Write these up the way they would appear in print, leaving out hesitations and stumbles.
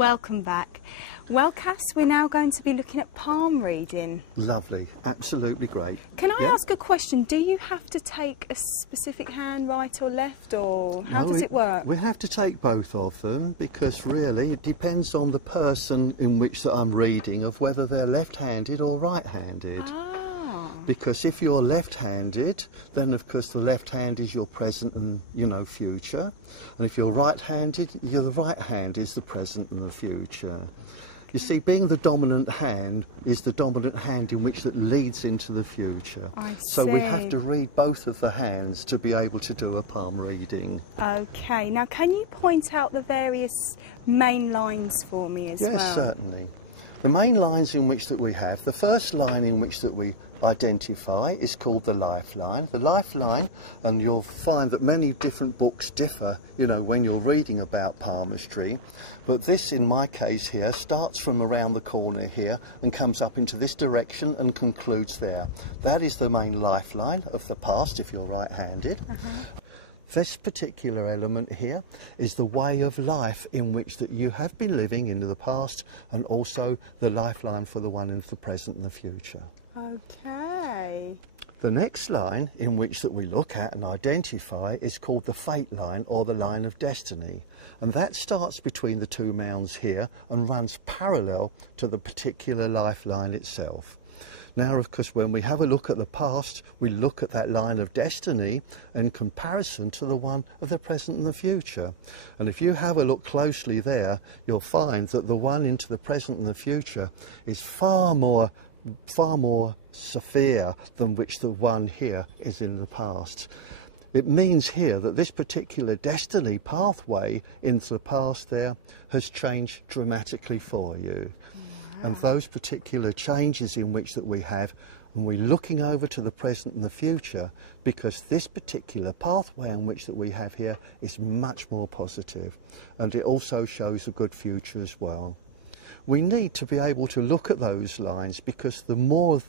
Welcome back. Well, Cass, we're now going to be looking at palm reading. Lovely, absolutely great. Can I ask a question? Do you have to take a specific hand, right or left, or how does it work? We have to take both of them because really it depends on the person in which that I'm reading of whether they're left-handed or right-handed. Because if you're left-handed, then of course the left hand is your present and, future. And if you're right-handed, the right hand is the present and the future. You see, being the dominant hand is the dominant hand in which that leads into the future. I see. So we have to read both of the hands to be able to do a palm reading. Okay, now can you point out the various main lines for me as well? Yes, certainly. The main lines in which that we have, the first line in which that we identify is called the lifeline. The lifeline, and you'll find that many different books differ, when you're reading about palmistry, but this in my case here starts from around the corner here and comes up into this direction and concludes there. That is the main lifeline of the past if you're right-handed. This particular element here is the way of life in which that you have been living into the past, and also the lifeline for the one in the present and the future. Okay. The next line in which that we look at and identify is called the fate line or the line of destiny, and that starts between the two mounds here and runs parallel to the particular lifeline itself. Now, of course, when we have a look at the past, we look at that line of destiny in comparison to the one of the present and the future. And if you have a look closely there, you'll find that the one into the present and the future is far more severe than which the one here is in the past. It means here that this particular destiny pathway into the past there has changed dramatically for you. And those particular changes in which that we have, and we're looking over to the present and the future, because this particular pathway in which that we have here is much more positive, and it also shows a good future as well. We need to be able to look at those lines, because the more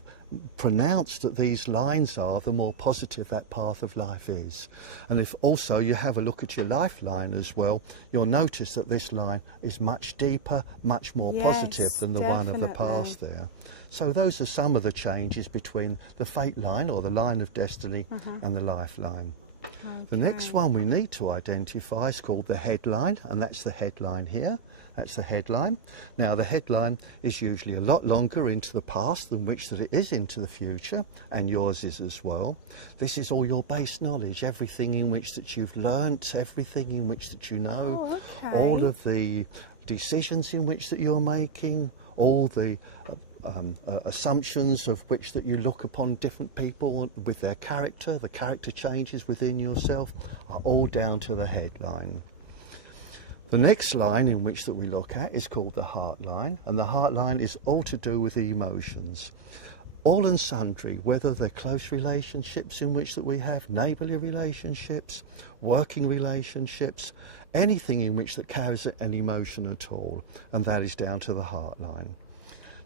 pronounced that these lines are, the more positive that path of life is. And if also you have a look at your lifeline as well, you'll notice that this line is much deeper, much more positive than the one of the past there. So those are some of the changes between the fate line or the line of destiny and the lifeline. The next one we need to identify is called the headline, and that's the headline here. That's the headline. Now, the headline is usually a lot longer into the past than which that it is into the future, and yours is as well. This is all your base knowledge, everything in which that you've learnt, everything in which that you know, all of the decisions in which that you're making, all the assumptions of which that you look upon different people with their character, the character changes within yourself, are all down to the headline. The next line in which that we look at is called the heart line, and the heart line is all to do with the emotions. All and sundry, whether they're close relationships in which that we have, neighbourly relationships, working relationships, anything in which that carries an emotion at all, and that is down to the heart line.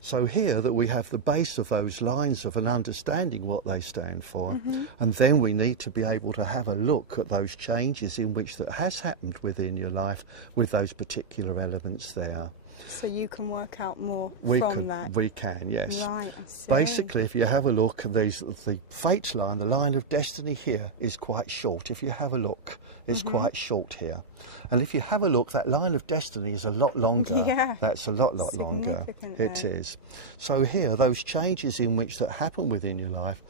So here that we have the base of those lines of an understanding what they stand for, and then we need to be able to have a look at those changes in which that has happened within your life with those particular elements there. So you can work out more from that? We can, yes. Right, I see. Basically, if you have a look, the fate line, the line of destiny here is quite short. If you have a look, it's quite short here. And if you have a look, that line of destiny is a lot longer. Yeah. That's a lot longer. It is. So here, those changes in which that happen within your life,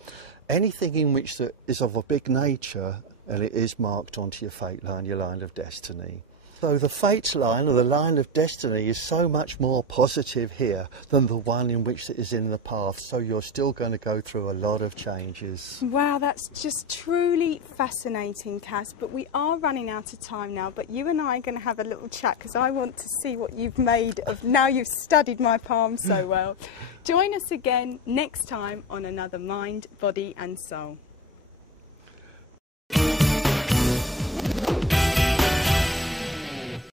anything in which that is of a big nature, and it is marked onto your fate line, your line of destiny. So the fate line, or the line of destiny, is so much more positive here than the one in which it is in the past. So you're still going to go through a lot of changes. Wow, that's just truly fascinating, Cass. But we are running out of time now. But you and I are going to have a little chat, because I want to see what you've made of, now you've studied my palm so well. Join us again next time on another Mind, Body and Soul.